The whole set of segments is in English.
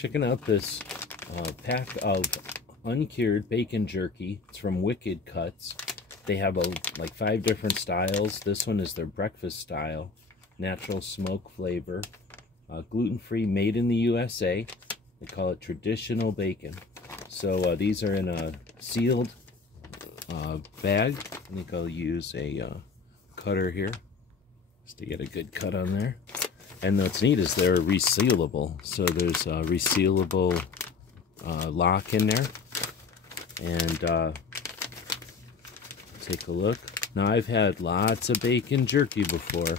Checking out this pack of uncured bacon jerky. It's from Wicked Cuts. They have like 5 different styles. This one is their breakfast style, natural smoke flavor, gluten-free, made in the USA. They call it traditional bacon. So these are in a sealed bag. I think I'll use a cutter here just to get a good cut on there. And what's neat is they're resealable. So there's a resealable lock in there. And take a look. Now, I've had lots of bacon jerky before,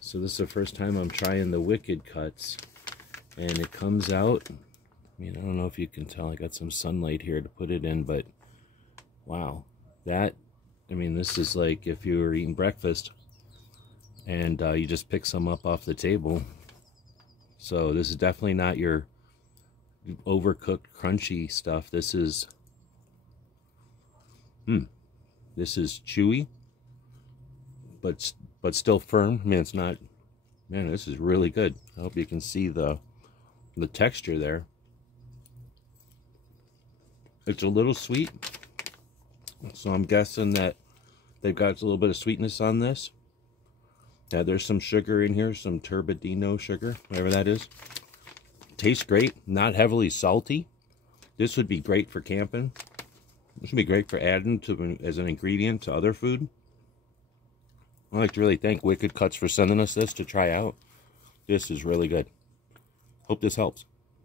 so this is the first time I'm trying the Wicked Cuts, and it comes out, I mean, I don't know if you can tell, I got some sunlight here to put it in, but wow, that, I mean, this is like if you were eating breakfast and you just pick some up off the table. So this is definitely not your overcooked crunchy stuff. This is this is chewy, but still firm. I mean, it's not, man, this is really good. I hope you can see the texture there. It's a little sweet, so I'm guessing that they've got a little bit of sweetness on this. Yeah, there's some sugar in here, some turbidino sugar, whatever that is. Tastes great, not heavily salty. This would be great for camping. This would be great for adding to as an ingredient to other food. I'd like to really thank Wicked Cuts for sending us this to try out. This is really good. Hope this helps.